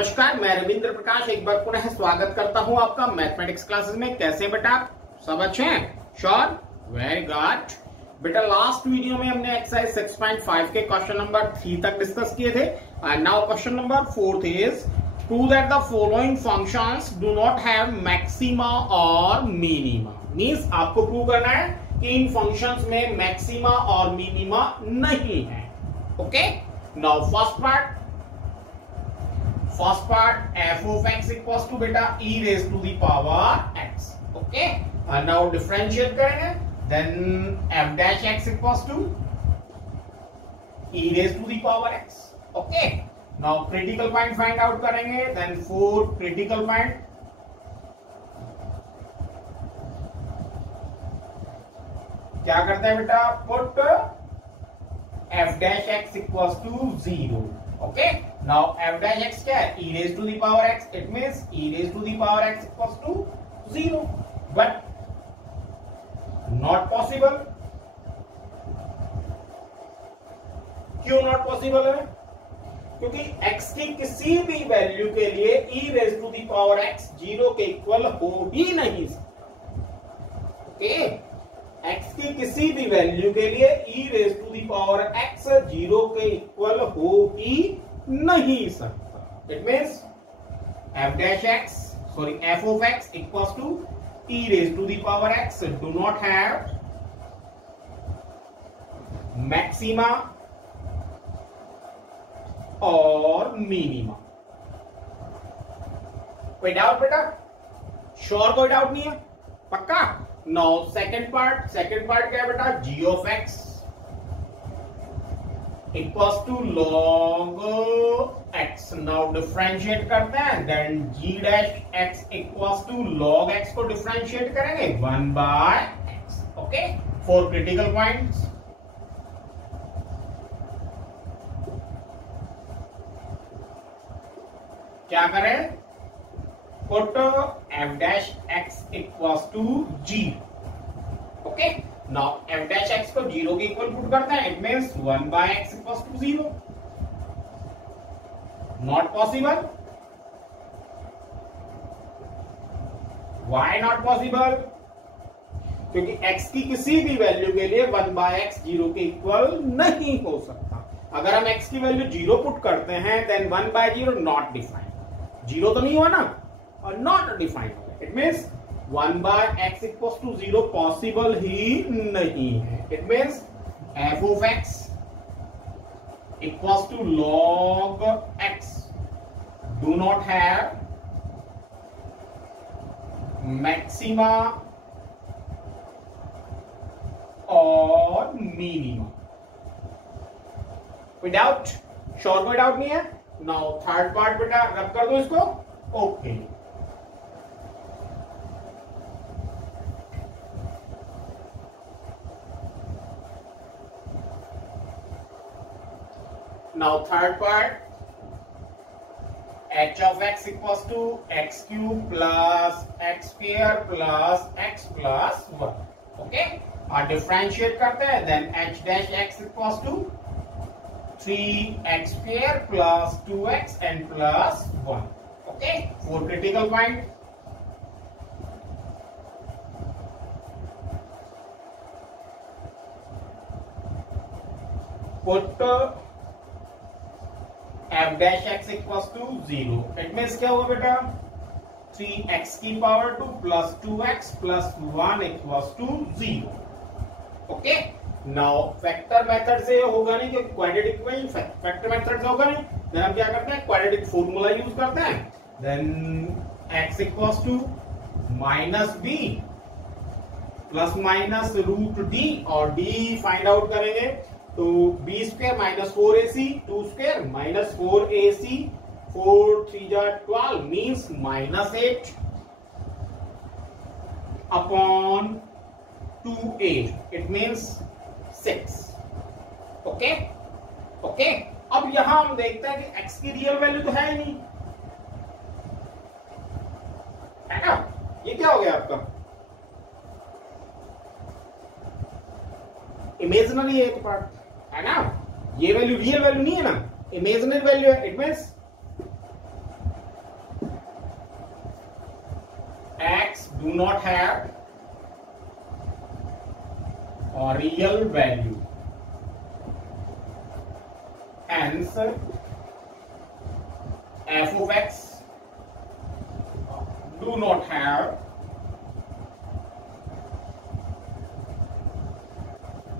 नमस्कार, मैं रविंद्र प्रकाश एक बार पुनः स्वागत करता हूं आपका मैथमेटिक्स क्लासेस में। कैसे बेटा, सब अच्छे हैं? श्योर, वेरी गुड बेटा। लास्ट वीडियो में हमने एक्सरसाइज 6.5 के क्वेश्चन नंबर 3 तक डिस्कस किए थे। And now question number 4 is prove that the following functions do not have maxima और मिनिमा। मींस आपको प्रूव करना है कि इन फंक्शंस में मैक्सिमा और मिनिमा नहीं है। Okay, now first part f of x equals to beta e raised to the power x. Okay, and now differentiate करेंगे, then f dash x equals to e raised to the power x. Okay, now critical point find out करेंगे, then 4 critical point क्या करते हैं बेटा, put f dash x equals to 0. Okay, now f dash x क्या है, e raised to the power x. It means e raised to the power x equals to 0. But not possible. क्यों not possible है? क्योंकि x की किसी भी value के लिए e raised to the power x 0 के इक्वल हो ही नहीं सकता। ओके, x की किसी भी वैल्यू के लिए e raised to the power x 0 के इक्वल हो ही नहीं सकता। It means f dash x, sorry, f of x equals to e raised to the power x do not have maxima और मिनिमा। कोई डाउट बेटा? Sure, कोई doubt नहीं है? पक्का? नाउ सेकंड पार्ट क्या है बेटा, g of x equals to log x। Now differentiate करते हैं, then g dash x equals to log x को डिफरेंशिएट करेंगे 1 by x। Okay, 4 critical points. क्या करें, put f dash x equals to 0. Okay, now f dash x को 0 के equal put करते हैं। It means 1 by x equals to 0. Not possible. Why not possible? क्योंकि x की किसी भी वैल्यू के लिए 1 by x 0 के इक्वल नहीं हो सकता। अगर हम x की वैल्यू 0 पुट करते हैं, देन 1 by 0 नॉट डिफाइंड। 0 तो नहीं हुआ ना, और नॉट डिफाइंड हो गया। It means 1 by x equals to 0 possible ही नहीं है। It means f of x equals to log x do not have maxima और मिनिमा। कोई डाउट? श्योर, कोई डाउट नहीं है? नाउ थर्ड पार्ट बेटा, रब कर दो इसको। Okay, now third part h of x equals to x cube plus x square plus x plus 1. okay, और डिफरेंशिएट करते हैं, then h dash x equals to 3x square plus 2x and plus 1. okay, 4 critical point. put f dash x equals to 0. It means क्या होगा बेटा, 3x की power 2 plus 2x plus 1 equals to 0. Okay, now factor method से होगा नहीं, क्योंकि quadratic equation factor method से होगा नहीं। देन हम क्या करते हैं, क्वाड्रेटिक फॉर्मूला यूज करते हैं। Then x equals to minus b plus minus root d, और d फाइंड आउट करेंगे तो b square minus 4ac, 2 square minus 4ac, 4 3 जा 12 means minus 8 upon 2a। It means 6। Okay okay, अब यहां हम देखते हैं कि x की रियल वैल्यू तो है ही नहीं, है ना। ये क्या हो गया आपका, इमेजिनरी है तो पार्ट, है ना। ये वैल्यू रियल वैल्यू नहीं है ना, इमेजिनरी वैल्यू है। It means do not have a real value. Hence, f of x do not have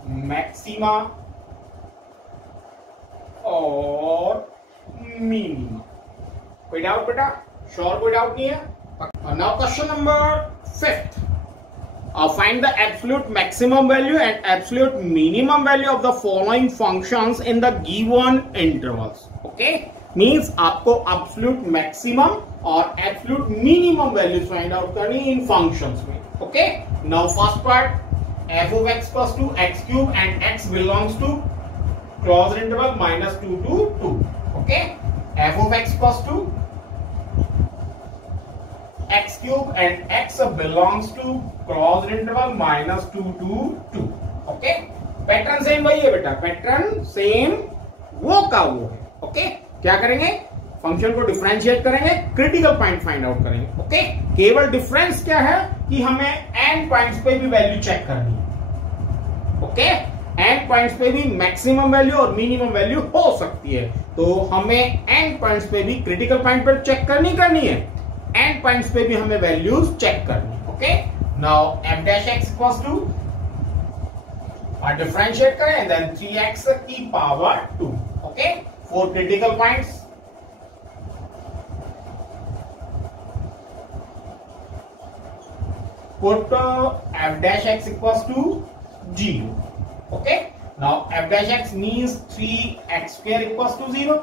maxima और मिनिमा. कोई डाउट बेटा? श्योर कोई डाउट नहीं है? Now question number 5th. Find the absolute maximum value and absolute minimum value of the following functions in the given intervals. Okay? Means आपको absolute maximum और absolute minimum values find out करनी इन functions में. Okay? Now first part, f of x plus 2 x cube and x belongs to closed interval -2 to 2. Okay? f of x plus 2 x cube and x belongs to closed interval -2 to 2. Okay, pattern same वही है बेटा, pattern same वो का वो है. Okay, क्या करेंगे? Function को डिफरेंशिएट करेंगे, क्रिटिकल पॉइंट फाइंड आउट करेंगे. ओके, केवल डिफरेंस क्या है कि हमें एंड पॉइंट्स पे भी वैल्यू चेक करनी है. ओके, एंड पॉइंट्स पे भी मैक्सिमम वैल्यू और मिनिमम वैल्यू हो सकती है, तो हमें एंड पॉइंट्स पे भी क्रिटिकल पॉइंट पर चेक करनी है, एंड पॉइंट्स पे भी हमें वैल्यूज चेक करनी. Okay, now f dash x equals to differentiate करें एंड देन 3x की power 2. Okay, 4 critical points. put f dash x equals to 0. Okay, now f dash x means 3x square equals to 0.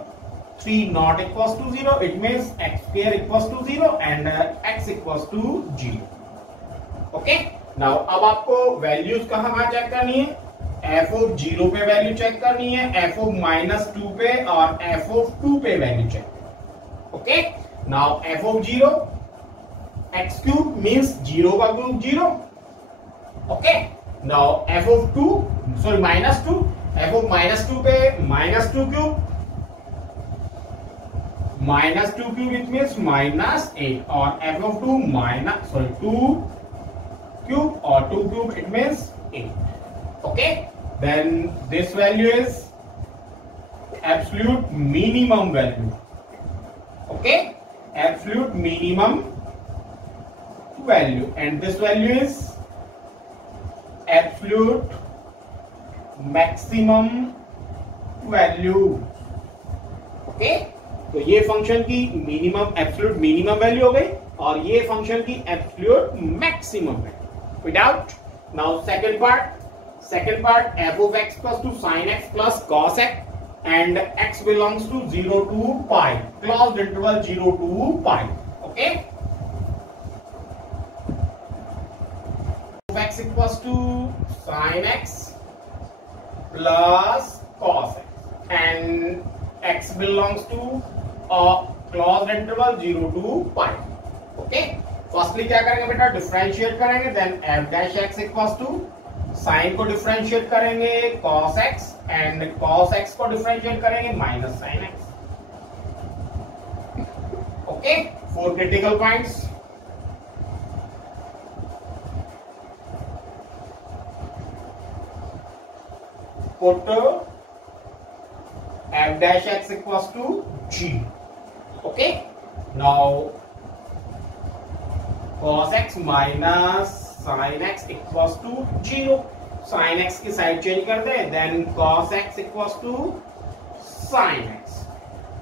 3 not equals to 0, it means x square equals to 0 and x equals to 0. Okay, now अब आपको values कहाँ check करनी है? f of 0 पे value check करनी है, f of -2 पे और f of 2 पे value check. Okay, now f of 0 x cube means 0 का cube 0. Okay, now f of 2 sorry -2, f of -2 पे -2 क्यूब, -2 cube it means -8 और f of 2 2 cube or 2 cube it means 8. Okay, then this value is absolute minimum value. Okay, absolute minimum value, and this value is absolute maximum value. Okay, तो ये function की minimum absolute minimum value हो गई और ये function की absolute maximum value. कोई doubt? Now second part f of x plus 2 sin x plus cos x and x belongs to 0 to pi, closed interval 0 to pi. Okay, f of x equals to sin x plus cos x and x belongs to closed interval 0 to pi. Okay, firstly क्या करेंगे बेटा? Differentiate करेंगे, then f dash x equals to sine को differentiate करेंगे cos x and cos x को differentiate करेंगे minus sin x. Okay, 4 critical points. Put f dash x equals to g. Okay, now cos x minus sin x equals to 0. sin x की side change कर दे, then cos x equals to sin x.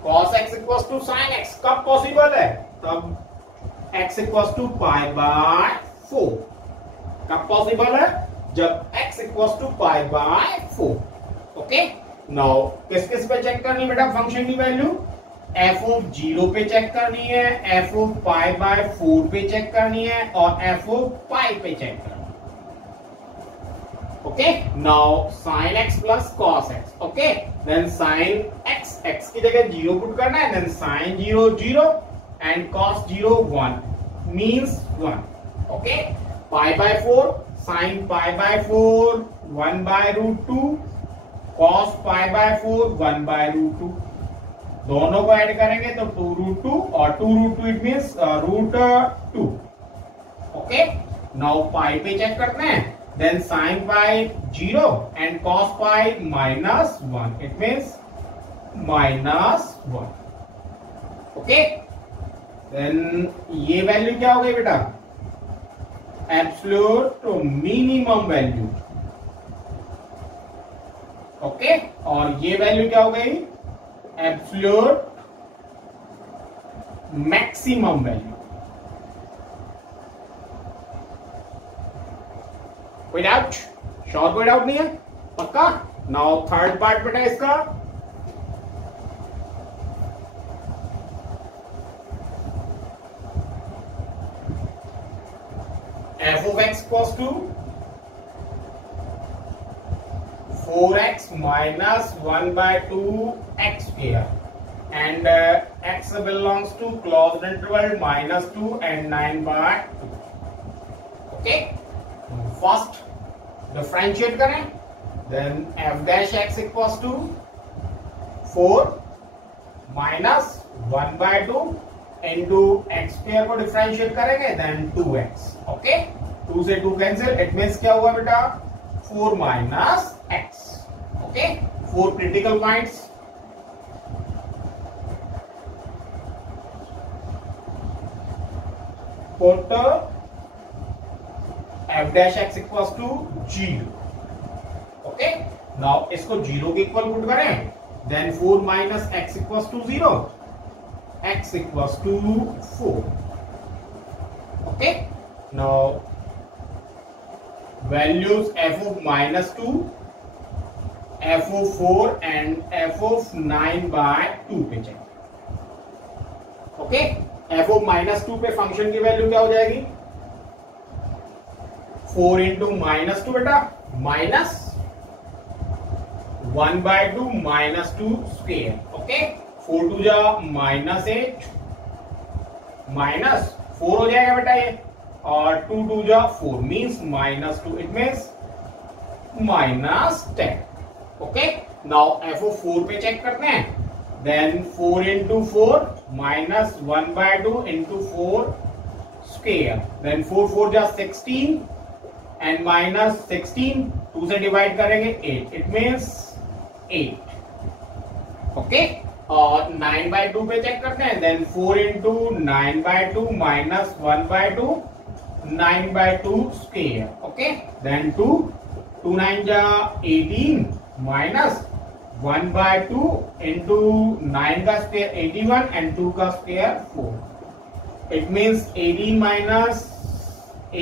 cos x equals to sin x कब possible है? तब x equals to pi by 4. कब possible है? जब x equals to pi by 4. Okay, now किस किस पे चेक करनी बेटा फंक्शन की वैल्यू? f of 0 पे चेक करनी है, f of pi by 4 पे चेक करनी है और f of pi पे चेक करनी है. Okay, now sin x plus cos x. Okay, then sin x, x की जगह 0 पुट करना है, then sin 0 0 and cos 0 1 means 1. Okay, pi by 4 sin pi by 4 1 by root 2, cos pi by 4 1 by root 2. दोनों को add करेंगे तो 2 root 2 और 2 root 2 it means root 2. Okay, now pi पे चेक करते हैं, then sine pi 0 and cos pi -1, it means -1, okay. देन ये वैल्यू क्या हो गई बेटा, एब्सोल्यूट मिनिमम वैल्यू, ओके, और ये वैल्यू क्या हो गई, एब्सोल्यूट मैक्सिमम वैल्यू। कोई डाउट, श्योर, कोई डाउट नहीं है, पक्का। नाउ थर्ड पार्ट बेटा इसका, f of x equals to 4x minus 1 by 2x square and x belongs to closed interval -2 and 9 by 2, okay। First differentiate करें, then f dash x equals to 4 minus 1 by 2 into x square को differentiate करेंगे, then 2x, okay. 2 से 2 cancel, it means क्या हुआ बेटा, 4 minus x, okay. 4 critical points, put f dash x equals to 0, okay. Now इसको 0 के equal put करें, then 4 minus x equals to 0, x equals to 4, okay। Now values f of -2, f of 4 and f of 9 by 2 पे check, okay. f of -2 पे function की value क्या हो जाएगी, 4 into -2 बेटा, माइनस 1 by 2 -2 स्क्वायर, ओके। 4 2 जा -8 minus 4 हो जाएगा बेटा ये, और 2 2 जा 4 means -2, it means -10, okay. Now f of 4 पे चेक करते हैं, then 4 into 4 minus 1 by 2 into 4 square, then 4 4 जा 16 and minus 16, 2 से डिवाइड करेंगे 8, इट मीन्स 8, ओके। और 9 by 2 पे चेक करते हैं, then 4 into 9 by 2 minus 1 by 2, 9 by 2 square, okay. Then 2 9 जा 18 माइनस 1 by 2 into 9 का स्क्वायर 81 and 2 का square 4, it means 18 minus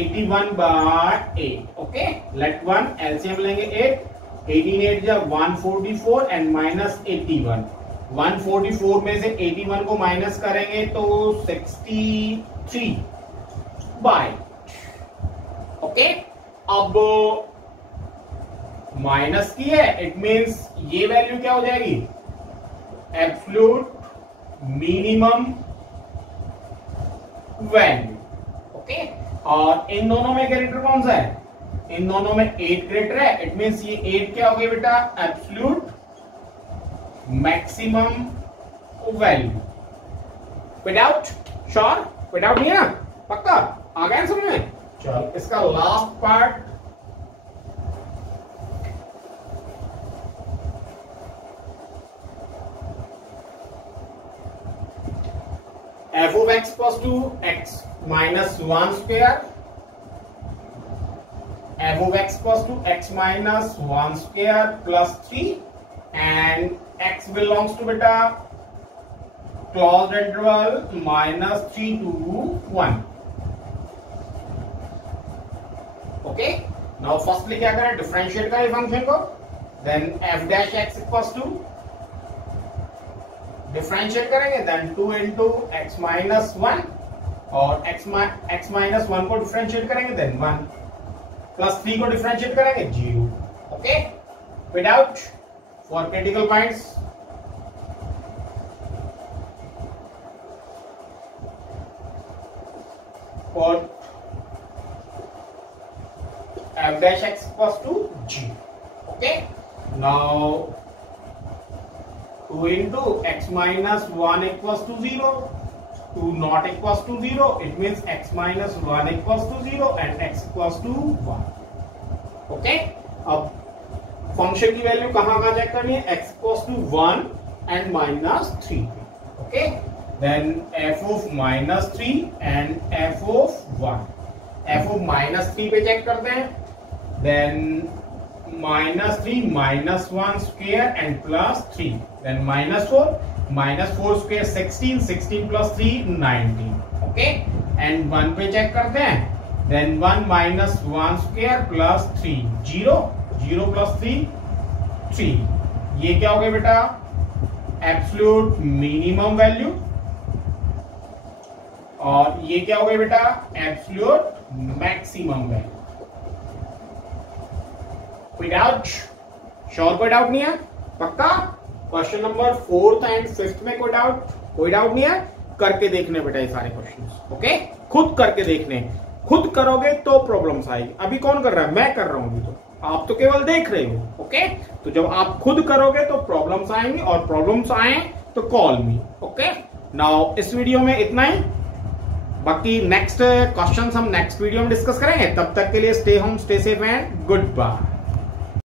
81 by 8, okay. Let 1 LCM लेंगे 8, 18 8 जा 144 एंड माइनस 81, 144 में से 81 को माइनस करेंगे तो 63 बाय, ओके। अब माइनस की है, इट मींस ये वैल्यू क्या हो जाएगी, एब्सोल्यूट मिनिमम वैल्यू, ओके। और इन दोनों में ग्रेटर कौन सा है, इन दोनों में 8 ग्रेटर है, इट मींस ये 8 क्या हो गया बेटा, एब्सोल्यूट मैक्सिमम वैल्यू। कोई डाउट, श्योर, कोई डाउट नहीं है ना, पक्का आ गया समझ में। चलो इसका last part, f of x equals to x minus 1 square, f of x equals to x minus 1 square plus 3 and x belongs to beta closed interval -3 to 1, okay. Now firstly क्या करें, डिफरेंशिएट करें function को, then f dash x equals to differentiate करेंगे, then 2 into x minus 1 और x minus 1 को differentiate करेंगे, then 1 plus 3 को differentiate करेंगे 0, okay. Without for critical points, for f dash x equals to 0, okay। Now 2 into x minus 1 equals to 0, 2 not equals to 0, it means x minus 1 equals to 0 and x equals to 1. Okay, अब function की value कहां check करनी है, x equals to 1 and minus 3. Okay, then f of minus 3 and f of 1. f of minus 3 पे check करते हैं, then minus 3 minus 1 square and plus 3, then minus 4 square 16 plus 3 19. okay, and 1 पे check करते हैं, then 1 minus 1 square plus 3 0 plus 3 3. ये क्या हो गया बेटा, एब्सोल्यूट मिनिमम वैल्यू, और ये क्या हो गया बेटा, एब्सोल्यूट मैक्सिमम वैल्यू. कोई डाउट? श्योर, कोई डाउट नहीं है? पक्का? Question number 4th and 5th में कोई डाउट नहीं है? करके देखने बेटा ये सारे क्वेश्चंस. ओके, खुद करके देखने, खुद करोगे तो प्रॉब्लम्स आएगी. अभी कौन कर रहा है, मैं कर रहा हूं. अभी तो आप तो केवल देख रहे हो. ओके, तो जब आप खुद करोगे तो प्रॉब्लम्स आएंगी, और प्रॉब्लम्स आए तो कॉल मी. ओके, नाउ इस वीडियो में इतना ही. बाकी नेक्स्ट क्वेश्चंस हम नेक्स्ट वीडियो में डिस्कस करेंगे. तब तक के लिए stay home, stay safe and good bye.